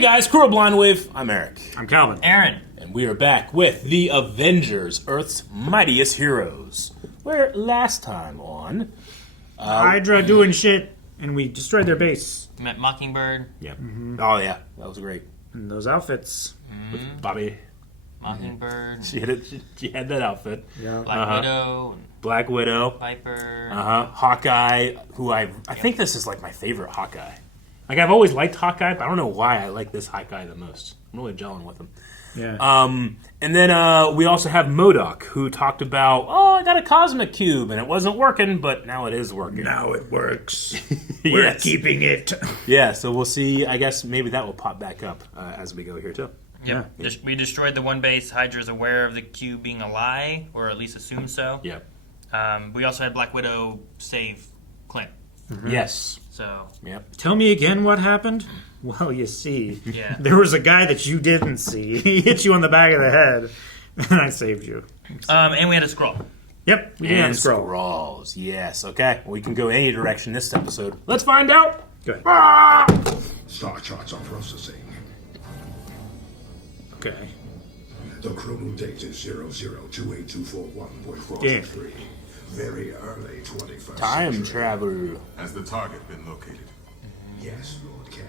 Hey guys, Crew of Blind Wave. I'm Eric. I'm Calvin. Aaron. And we are back with the Avengers, Earth's Mightiest Heroes. Where last time on... Hydra doing shit, and we destroyed their base. Met Mockingbird. Yeah. Oh yeah, that was great. And those outfits. With Bobby. Mockingbird. She had that outfit. Yeah. Black Widow. Black Widow. Viper. Hawkeye, who I think this is like my favorite Hawkeye. Like, I've always liked Hawkeye, but I don't know why I like this Hawkeye the most. I'm really gelling with him. Yeah. And then we also have MODOK, who talked about, I got a Cosmic Cube, and it wasn't working, but now it is working. Now it works. We're Yes. keeping it. Yeah, so we'll see. I guess maybe that will pop back up as we go here, too. Yep. Yeah. We destroyed the one base. Hydra's aware of the cube being a lie, or at least assumes so. Yeah. We also had Black Widow save Clint. Yes. So, Yep. Tell me again what happened? Well, you see. yeah. There was a guy that you didn't see. He hit you on the back of the head, and I saved you. And we had a scroll. Yep. We did have And a scroll. scrolls. Yes, okay. We can go any direction this episode. Let's find out. Good. Star charts are processing. Okay. The chronal date is 002824.433. Yeah. Very early 21st Time century. travel. Has the target been located? Yes, Lord Kang.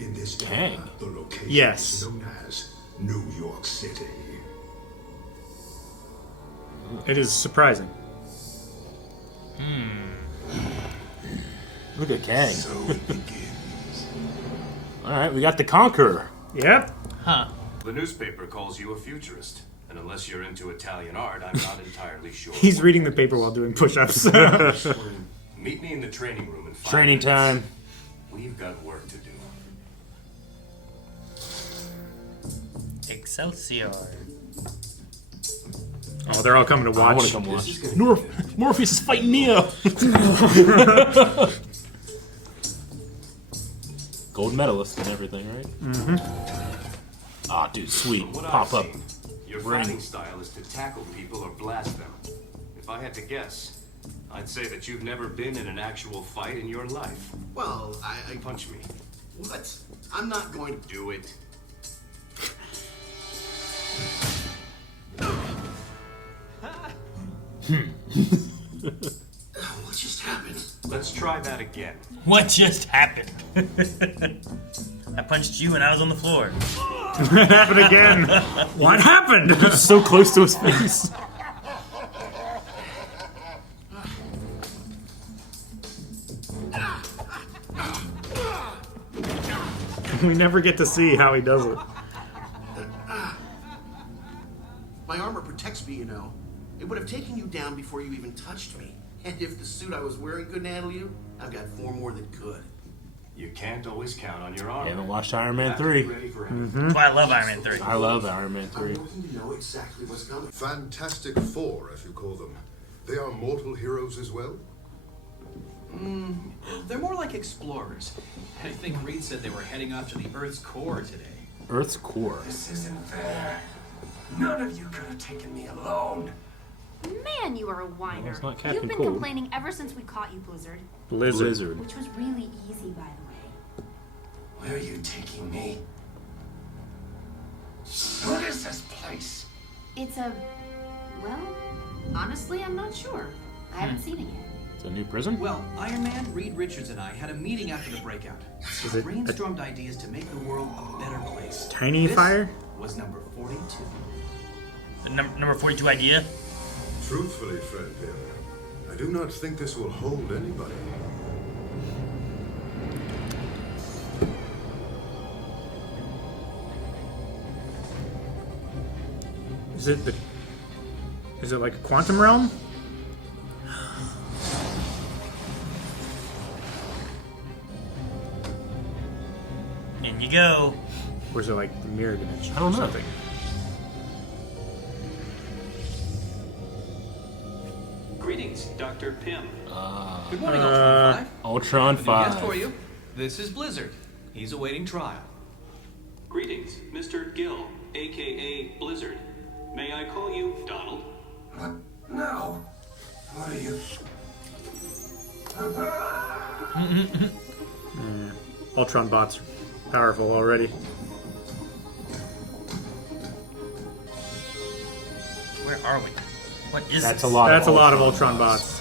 In this Kang? era, the location Yes. is known as New York City. It is surprising. Look at Kang. So it begins. All right, we got the Conqueror. Yep. Huh. The newspaper calls you a futurist, and unless you're into Italian art, I'm not entirely sure. He's what reading the that paper is. while doing push-ups. Meet me in the training room in 5 Training minutes. time. We've got work to do. Excelsior. Oh, they're all coming to I want watch. to come watch. This is gonna be Morpheus is fighting Neo. Gold medalist and everything, right? Mm-hmm. Ah, dude, sweet. From what Pop I've up. seen, your fighting style is to tackle people or blast them. If I had to guess, I'd say that you've never been in an actual fight in your life. Well, I Punch me. what? I'm not going to Do it. What just happened? Let's try that again. What just happened? I punched you and I was on the floor. It happened again. What happened? So close to his face. We never get to see how he does it. My armor protects me, you know. It would have taken you down before you even touched me. And if the suit I was wearing couldn't handle you, I've got 4 more that could. You can't always count on your armor. You haven't watched Iron Man Have to be 3. ready for anything. That's why I love Iron Man 3. I love Iron Man I'm 3. looking to know exactly what's coming. Fantastic Four, as you call them. They are mortal heroes as well? They're more like explorers. I think Reed said they were heading off to the Earth's core today. Earth's core. This isn't fair. None of you could have taken me alone. Man, you are a whiner. it's not Captain You've been Cold. complaining ever since we caught you, Blizzard. Blizzard. Which was really easy, by the way. Where are you taking me? What is this place? It's a... well, honestly, I'm not sure. I haven't seen it yet. It's a new prison? Well, Iron Man, Reed Richards, and I had a meeting after the breakout. Is it Brainstormed ideas to make the world a better place. Tiny This fire? was number 42. The number 42 idea. Truthfully, friend Pym, I do not think this will hold anybody. Is it like a quantum realm? In you go. Or is it like the mirror dimension? I don't know. Something. Greetings, Dr. Pym. Ah. Good morning, Ultron 5. Ultron I have a new guest 5. for you. This is Blizzard. He's awaiting trial. Greetings, Mr. Gill, aka Blizzard. May I call you Donald? What? No. What are you? Ultron bots powerful already. Where are we? What is That's this? a lot. That's a lot of Ultron Ultron bots.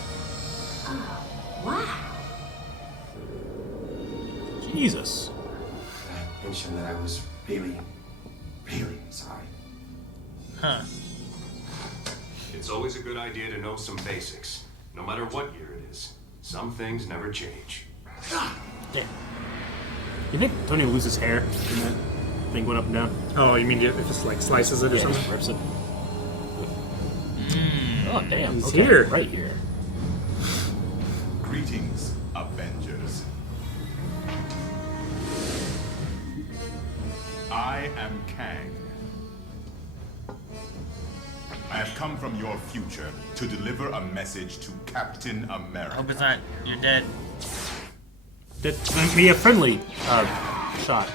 Wow. Jesus. I mentioned that I was really sorry. Huh. It's always a good idea to know some basics. No matter what year it is, some things never change. Damn. You think Tony will lose his hair in that thing going up and down? Oh, you mean if it just like slices it or Yeah, something? just rips it. Oh, damn. He's Okay, here. Right here. Greetings, Avengers. I am Kang. I have come from your future to deliver a message to Captain I America. hope it's not. You're dead. That might be a friendly shot.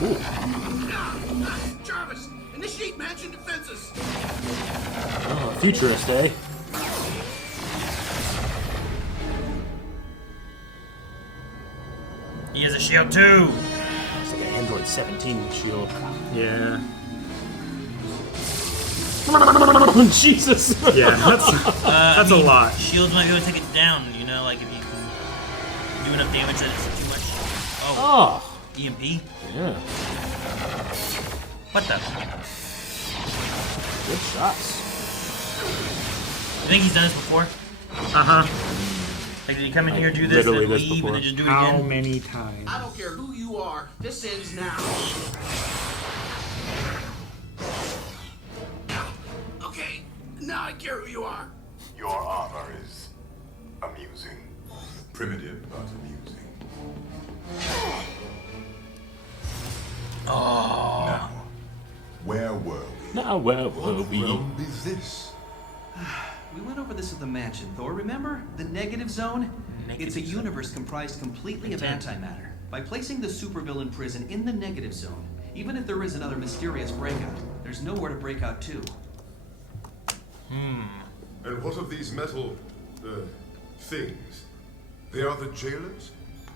Ooh. Jarvis, initiate mansion defenses. Oh, futurist, eh? He has a shield too. It's like an Android 17 shield. Yeah. Jesus. Yeah, that's a lot. Shields might be able to take it down, you know, like if you can do enough damage that it's too much. Oh. Oh. EMP? Yeah. What the? Good shots. You think he's done this before? Like, did he come in here, do this, literally then this leave, before. and then just do it How again? many times? I don't care who you are. This ends now. Okay, now I care who you are. Your armor is amusing. Primitive, but amusing. Oh. Now, where were we? Now, where were we? Realm is this? We went over this at the mansion, Thor, remember? The negative zone? It's a universe comprised completely of antimatter. By placing the supervillain prison in the negative zone, even if there is another mysterious breakout, there's nowhere to break out to. And what of these metal, things? They are the jailers?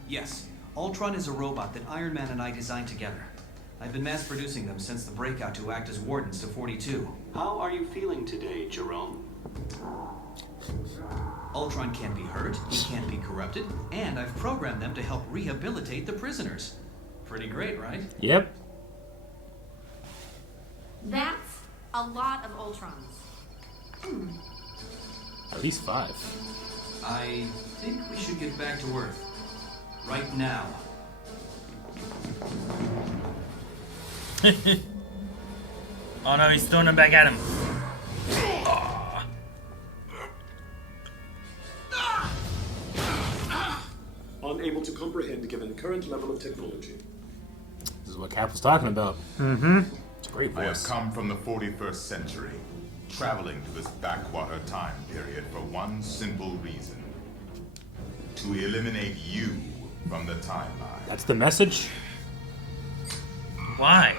Yes, Ultron is a robot that Iron Man and I designed together. I've been mass producing them since the breakout to act as wardens to 42. How are you feeling today, Jerome? Ultron can't be hurt, he can't be corrupted, and I've programmed them to help rehabilitate the prisoners. Pretty great, right? Yep. That's a lot of Ultrons. At least 5. I think we should get back to Earth. Right now. Oh no, he's throwing them back at him. Unable to comprehend given current level of technology. This is what Cap was talking about. Mm-hmm. It's a great I have voice. come from the 41st century, traveling to this backwater time period for one simple reason. To eliminate you from the timeline. That's the message? Why?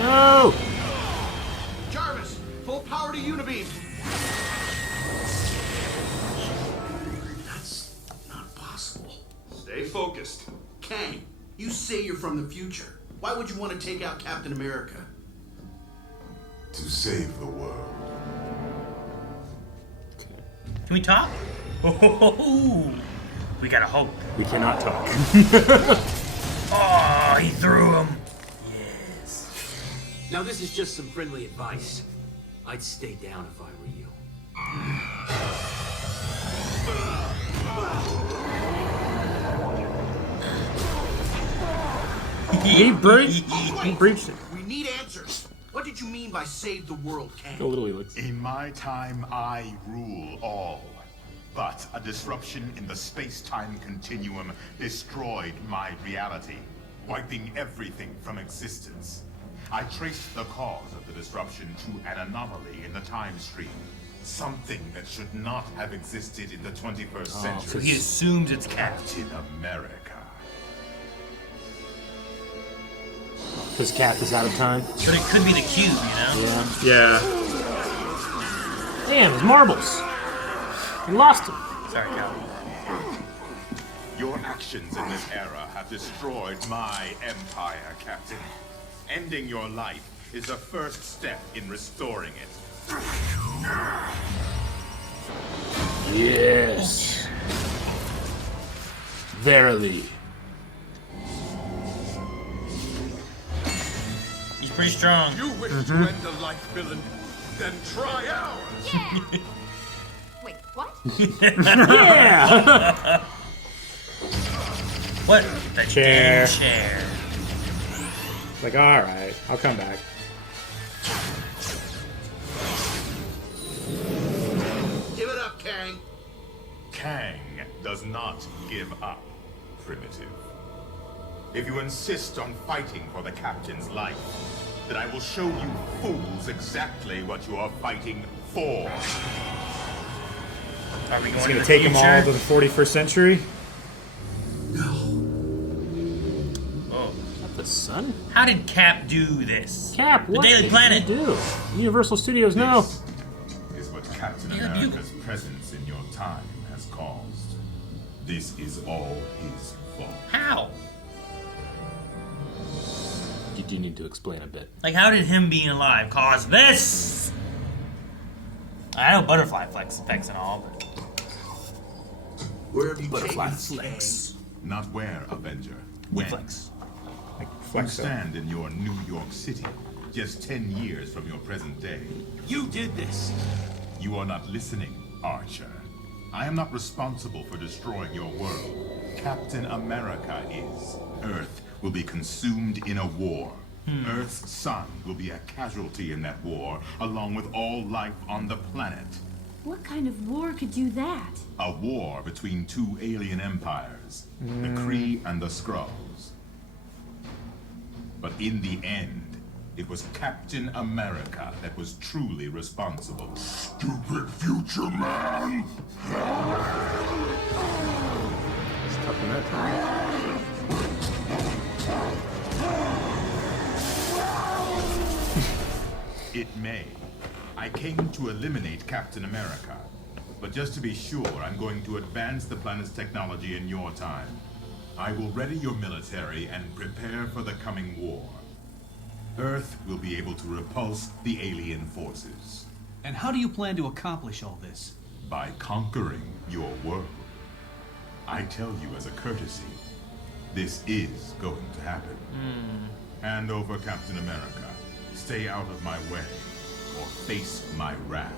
No! Jarvis, full power to Unibeam. That's not possible. Stay focused. Kang, you say you're from the future. Why would you want to take out Captain America? To save the world. Can we talk? Oh, we gotta hope. We cannot talk. Oh, he threw him. Yes. Now this is just some friendly advice. I'd stay down if I were you. He breached it. We need answers. What did you mean by save the world, Kang? Go literally looks. In my time, I rule all. But a disruption in the space-time continuum destroyed my reality, wiping everything from existence. I traced the cause of the disruption to an anomaly in the time stream. Something that should not have existed in the 21st century. So he assumes it's Cap. Captain America. Because Cap is out of time. But it could be the cube, you know? Yeah. Yeah. Damn, his marbles. He lost him. Sorry, Cap. Your actions in this era have destroyed my empire, Captain. Ending your life is the first step in restoring it. Yes. Verily. He's pretty strong. You wish to end a life, villain? Then try ours. Yeah. Wait, what? Yeah. What? The Chair. damn chair. Like, all right, I'll come back. Give it up, Kang. Kang does not give up, Primitive. If you insist on fighting for the Captain's life, then I will show you fools exactly what you are fighting for. Are we He's going gonna to take the them all future? to the 41st century. Oh. Not the sun? How did Cap do this? Cap, what The Daily did Planet. he do? Universal Studios, no. This is what Captain Yeah, America's presence in your time has caused. This is all his fault. How? You do need to explain a bit. Like, how did him being alive cause this? I know butterfly effects and all, but Where have you Butterfly taken this, flex. Not where, Avenger. When? flex. Like You flex up. stand in your New York City, just 10 years from your present day. You did this. You are not listening, Archer. I am not responsible for destroying your world. Captain America is. Earth will be consumed in a war. Earth's sun will be a casualty in that war, along with all life on the planet. What kind of war could do that? A war between two alien empires, the Kree and the Skrulls. But in the end, it was Captain America that was truly responsible. Stupid future man! Stuck in that time. It may. I came to eliminate Captain America. But just to be sure, I'm going to advance the planet's technology in your time. I will ready your military and prepare for the coming war. Earth will be able to repulse the alien forces. And how do you plan to accomplish all this? By conquering your world. I tell you as a courtesy, this is going to happen. Hand over Captain America. Stay out of my way, or face my wrath.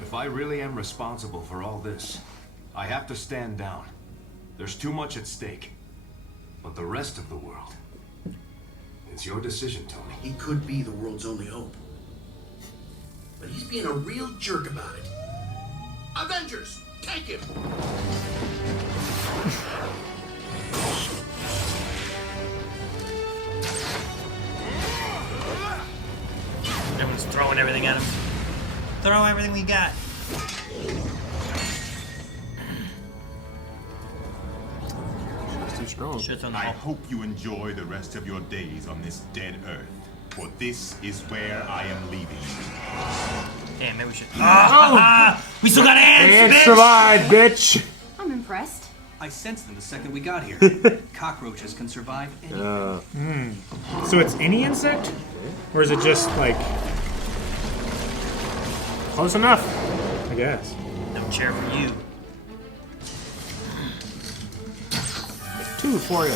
If I really am responsible for all this, I have to stand down. There's too much at stake. But the rest of the world, it's your decision, Tony. He could be the world's only hope. But he's being a real jerk about it. Avengers, take him! Everyone's throwing everything at him. Throw everything we got. It's too strong. Shit's on the I wall. hope you enjoy the rest of your days on this dead Earth, for this is where I am leaving you. Damn, maybe we should. We still got ants, And bitch! survive, bitch! I'm impressed. I sensed them the second we got here. Cockroaches can survive anything. So it's any insect? Or is it just like, Close enough. I guess. No chair for you. There's two for you.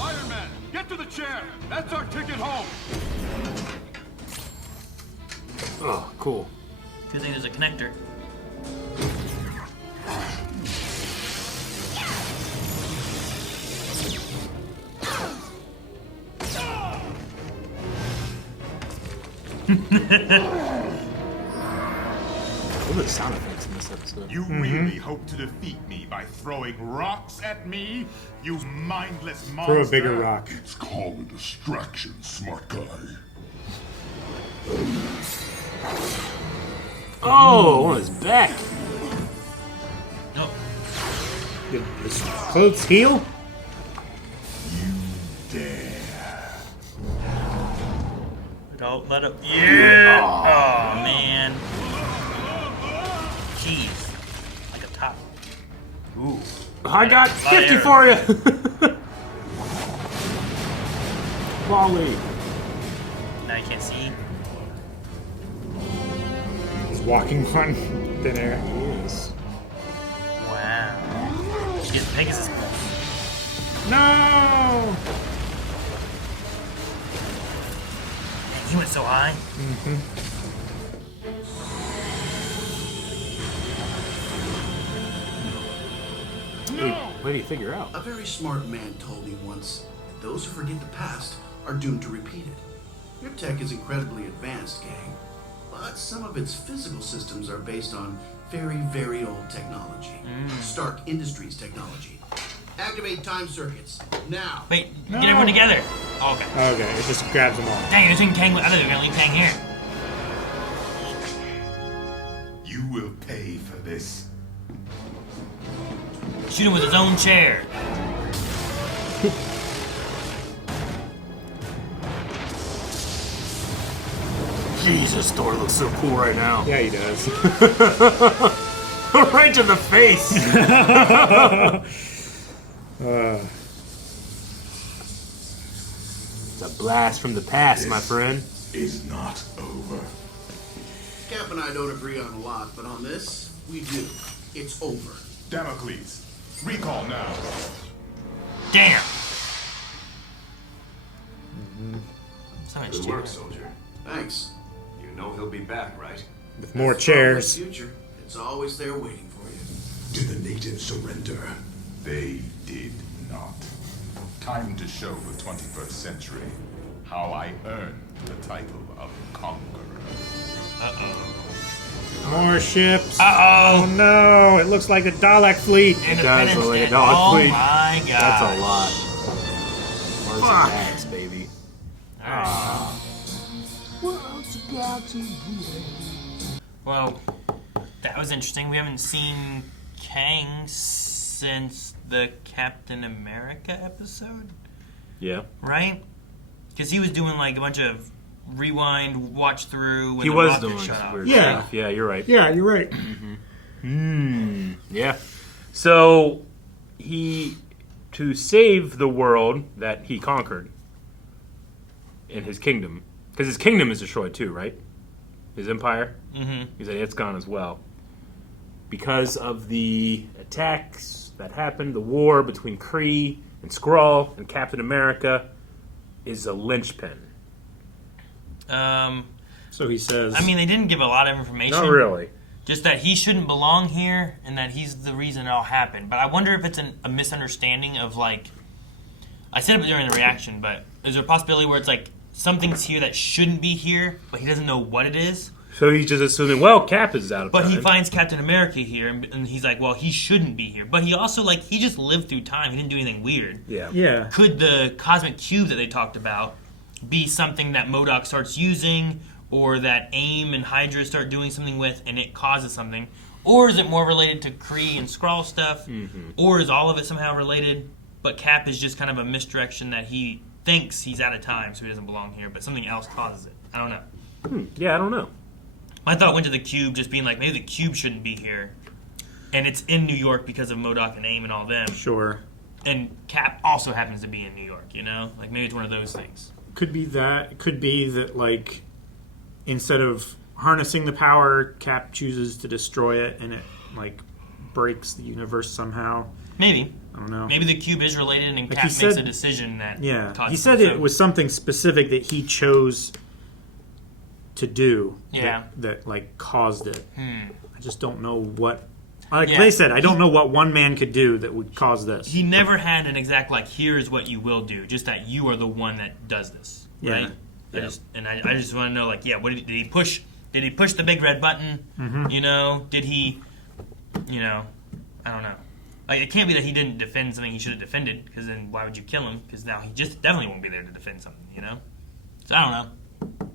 Iron Man, get to the chair! That's our ticket home! Oh, cool. Good thing there's a connector. What are the sound effects in this episode? You really hope to defeat me by throwing rocks at me? You mindless monster! Throw a bigger rock. It's called a distraction, smart guy. Oh, on his back. Oh, Did his clothes heal? don't let up. Yeah! Oh, man. I got 50 for you. Volley. Now you can't see. He's walking on thin air. He is. Wow. She gets Pegasus Pulse. No! He went so high. What did he figure out? A very smart man told me once, those who forget the past are doomed to repeat it. Your tech is incredibly advanced, gang, but some of its physical systems are based on very, very old technology. Stark Industries technology. Activate time circuits, now. Wait, get everyone together. Oh, okay. Okay, it just grabs them all. Dang, you're taking Kang. I thought they were gonna leave Kang here. You will pay for this. Shoot him with his own chair. Jesus, Thor looks so cool right now. Yeah, he does. Right to the face. It's a blast from the past, my friend. Is not over. Cap and I don't agree on a lot, but on this, we do. It's over. Damocles, recall now. Damn. So much Good chair. work, soldier. Thanks. You know he'll be back, right? With more That's part of my chairs. future. It's always there waiting for you. Did the natives surrender? They did not. Time to show the 21st century how I earned the title of Conqueror. More ships. Uh-oh. Oh no, it looks like a Dalek fleet. It does look like a Independence dog Day. fleet. Oh my god. That's a lot. Where's Fuck. the bags, baby? Alright. Well, that was interesting. We haven't seen Kang since the Captain America episode, Yeah. right? Because he was doing like a bunch of rewind, watch through. When He the was rocket doing shut off. weird Yeah. stuff. Yeah, you're right. Yeah, you're right. Yeah. So to save the world that he conquered in his kingdom, because his kingdom is destroyed too, right? His empire. He said it's gone as well because of the attacks that happened. The war between Kree and Skrull and Captain America is a linchpin. So he says. I mean, they didn't give a lot of information. Not really. Just that he shouldn't belong here and that he's the reason it all happened. But I wonder if it's a misunderstanding of, like... I said it during the reaction, but is there a possibility where it's like something's here that shouldn't be here, but he doesn't know what it is? So he's just assuming, well, Cap is out of But time. he finds Captain America here, and he's like, well, he shouldn't be here. But he also, like, he just lived through time. He didn't do anything weird. Yeah. Yeah. Could the cosmic cube that they talked about be something that MODOK starts using, or that AIM and Hydra start doing something with, and it causes something? Or is it more related to Kree and Skrull stuff? Or is all of it somehow related, but Cap is just kind of a misdirection that he thinks he's out of time, so he doesn't belong here, but something else causes it? I don't know. Yeah, I don't know. My thought went to the cube just being like, maybe the cube shouldn't be here. And it's in New York because of MODOK and AIM and all them. Sure. And Cap also happens to be in New York, you know? Like, maybe it's one of those things. Could be that. It could be that, like, instead of harnessing the power, Cap chooses to destroy it and it, like, breaks the universe somehow. Maybe. I don't know. Maybe the cube is related and Like Cap he makes said- a decision that Yeah. causes He said so- it was something specific that he chose to do. Yeah. That like, caused it. I just don't know what... Like Yeah. they said, I don't know what one man could do that would cause this. He never had an exact, like, here's what you will do, just that you are the one that does this, Yeah. right? I just want to know, like, yeah, what did he push? Did he push the big red button? You know, did he, you know, I don't know. Like, it can't be that he didn't defend something he should have defended, because then why would you kill him? Because now he just definitely won't be there to defend something, you know? So I don't know.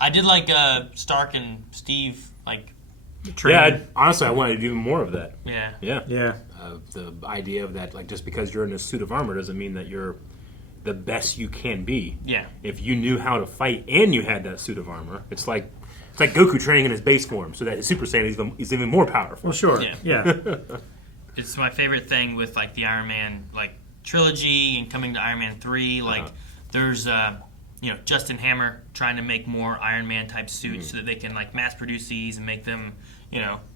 I did like Stark and Steve, like... Yeah, honestly, I wanted to do even more of that. Yeah. Yeah. Yeah. The idea of that, like, just because you're in a suit of armor doesn't mean that you're the best you can be. Yeah. If you knew how to fight and you had that suit of armor, it's like Goku training in his base form so that his Super Saiyan is even more powerful. Well, sure. Yeah. Yeah. it's my favorite thing with like the Iron Man like trilogy and coming to Iron Man 3. Like there's Justin Hammer trying to make more Iron Man type suits so that they can like mass produce these and make them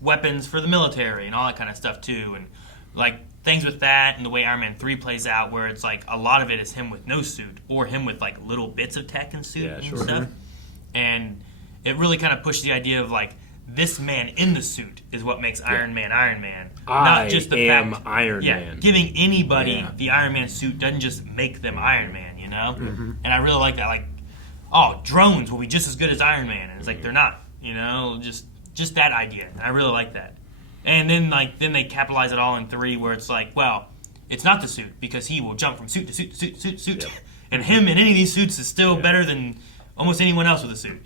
weapons for the military and all that kind of stuff too. And like things with that and the way Iron Man 3 plays out, where it's like a lot of it is him with no suit or him with like little bits of tech and suit and stuff. And it really kind of pushed the idea of like this man in the suit is what makes Iron Man Iron Man. Not just the fact Iron Man. Giving anybody the Iron Man suit doesn't just make them Iron Man, And I really like that. Like, drones will be just as good as Iron Man, and it's like they're not. Just that idea. And I really like that. And then they capitalize it all in 3, where it's like, well, it's not the suit because he will jump from suit to suit to suit to suit, and him in any of these suits is still better than almost anyone else with a suit,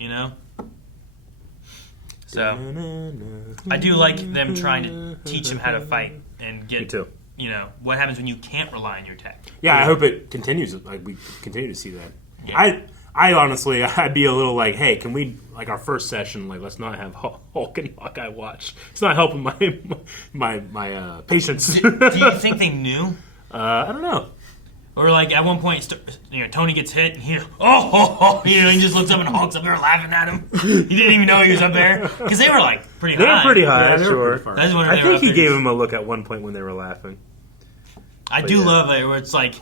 So I do like them trying to teach him how to fight and get. Me too. What happens when you can't rely on your tech. Yeah, I hope it continues. Like we continue to see that. Yeah. I honestly, I'd be a little like, hey, can we, like our first session, like let's not have Hulk and Hawkeye watch. It's not helping my patience. Do you think they knew? I don't know. Or like at one point, Tony gets hit and he just looks up and Hulk's up there laughing at him. He didn't even know he was up there because they were like pretty high. They were pretty high, sure. I think he gave him a look at one point when they were laughing. I do love it where it's like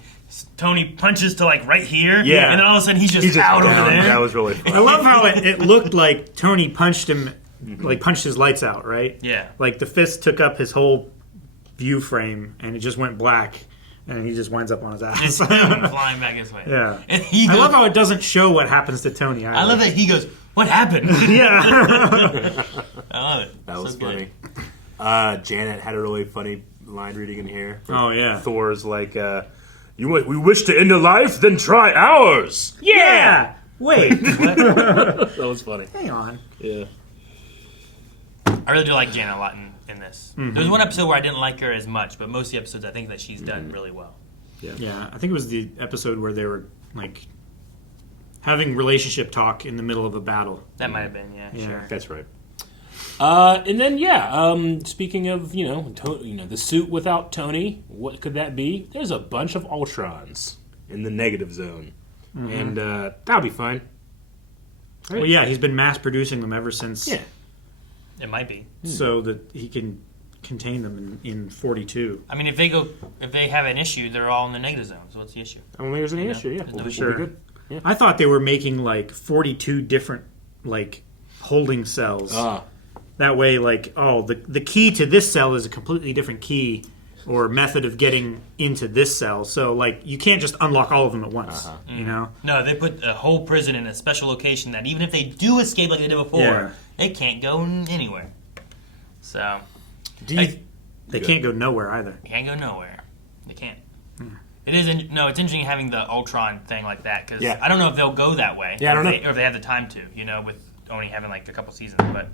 Tony punches to like right here, and then all of a sudden he's just out over there. That was really fun. I love how it looked like Tony punched him, like punched his lights out, right? Yeah. Like the fist took up his whole view frame, and it just went black, and he just winds up on his ass. Just flying back this way. Yeah. And he goes, I love how it doesn't show what happens to Tony either. I love that he goes, "What happened?" Yeah. I love it. That was so funny. Janet had a really funny line reading in here. Oh yeah. Thor's like, we wish to end a life, then try ours. Yeah. Wait. That was funny. Hang on. Yeah. I really do like Janet a lot in this. Mm-hmm. There was one episode where I didn't like her as much, but most of the episodes I think that she's done really well. Yeah. I think it was the episode where they were like having relationship talk in the middle of a battle. That might have been, sure. That's right. And then speaking of the suit without Tony, what could that be? There's a bunch of Ultrons in the negative zone, and that'll be fine. Right? Well, yeah, he's been mass producing them ever since. Yeah, it might be so that he can contain them in 42. I mean, if they have an issue, they're all in the negative zone. So what's the issue? I don't think there's any issue. Yeah, no sure. Good. Yeah. I thought they were making like 42 different like holding cells. That way, like, the key to this cell is a completely different key or method of getting into this cell. So, like, you can't just unlock all of them at once, No, they put a whole prison in a special location that even if they do escape like they did before, they can't go anywhere. So, they can't go nowhere either. They can't go nowhere. They can't. It's interesting having the Ultron thing like that because I don't know if they'll go that way. Yeah, I don't know. Or if they have the time to, with only having like a couple seasons, but.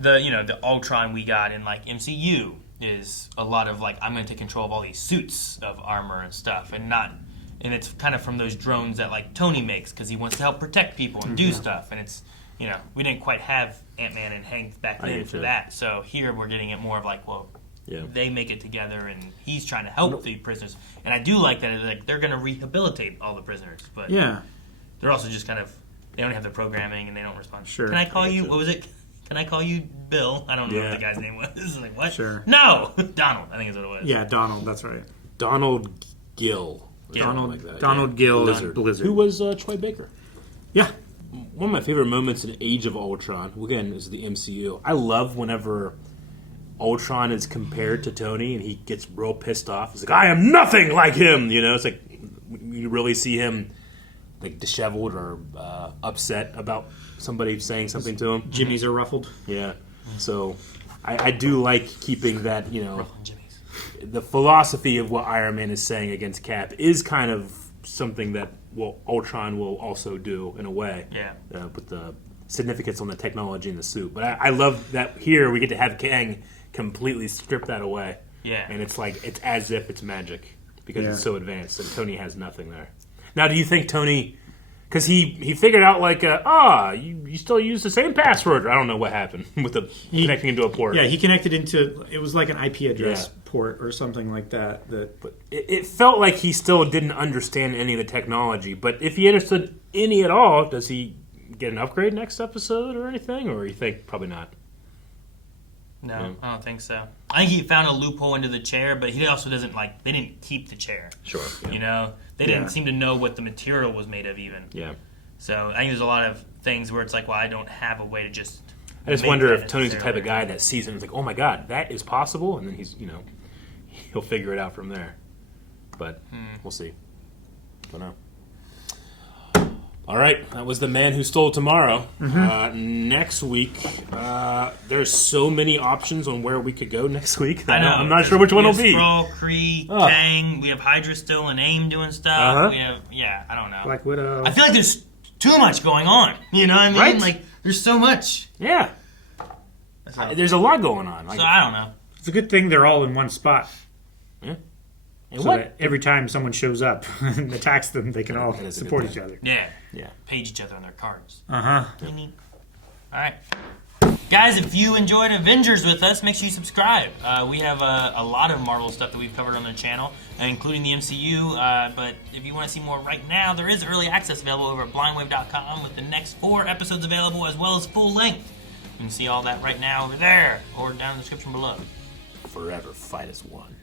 The Ultron we got in like MCU is a lot of like I'm going to take control of all these suits of armor and stuff, and it's kind of from those drones that like Tony makes because he wants to help protect people and do stuff, and it's we didn't quite have Ant-Man and Hank back then for that, so here we're getting it more of like they make it together and he's trying to help the prisoners, and I do like that like they're going to rehabilitate all the prisoners, but they're also just kind of. They don't have the programming and they don't respond. Sure. Can I call you? What was it? Can I call you Bill? I don't know what the guy's name was. This is like what? Sure. No, Donald. I think is what it was. Yeah, Donald. That's right. Donald Gill. Donald Gill is Blizzard. Who was Troy Baker? Yeah. One of my favorite moments in Age of Ultron, again, is the MCU. I love whenever Ultron is compared to Tony and he gets real pissed off. He's like, I am nothing like him. It's like you really see him like disheveled or upset about somebody saying something to him. Jimmies are ruffled. Yeah. So I do like keeping that, the philosophy of what Iron Man is saying against Cap is kind of something that Ultron will also do in a way. Yeah. With the significance on the technology in the suit. But I love that here we get to have Kang completely strip that away. Yeah. And it's like, it's as if it's magic because it's so advanced and Tony has nothing there. Now, do you think Tony... Because he figured out like, you still use the same password. I don't know what happened with connecting into a port. Yeah, he connected into, it was like an IP address port or something like that. But it felt like he still didn't understand any of the technology. But if he understood any at all, does he get an upgrade next episode or anything? Or you think probably not? No, I don't think so. I think he found a loophole into the chair, but he also doesn't they didn't keep the chair. Sure. Yeah. You know? They didn't seem to know what the material was made of even. Yeah. So I think there's a lot of things where it's like, well, I don't have a way to just... I just wonder if Tony's the type of guy that sees it and is like, oh my god, that is possible, and then he's, he'll figure it out from there. But we'll see. Don't know. All right, that was The Man Who Stole Tomorrow. Next week, there's so many options on where we could go next week. I know. I'm not sure which one will be. Skrull, Kree, Kang. We have Hydra still and AIM doing stuff. We have, I don't know. Black Widow. I feel like there's too much going on. You know what I mean? Right? Like, there's so much. Yeah. There's a lot going on. So I don't know. It's a good thing they're all in one spot. Yeah. And so that every time someone shows up and attacks them, they can all support each other. Yeah. Yeah. Page each other on their cards. Uh-huh. All right. Guys, if you enjoyed Avengers with us, make sure you subscribe. We have a lot of Marvel stuff that we've covered on the channel, including the MCU. But if you want to see more right now, there is early access available over at blindwave.com with the next 4 episodes available as well as full length. You can see all that right now over there or down in the description below. Forever fight as one.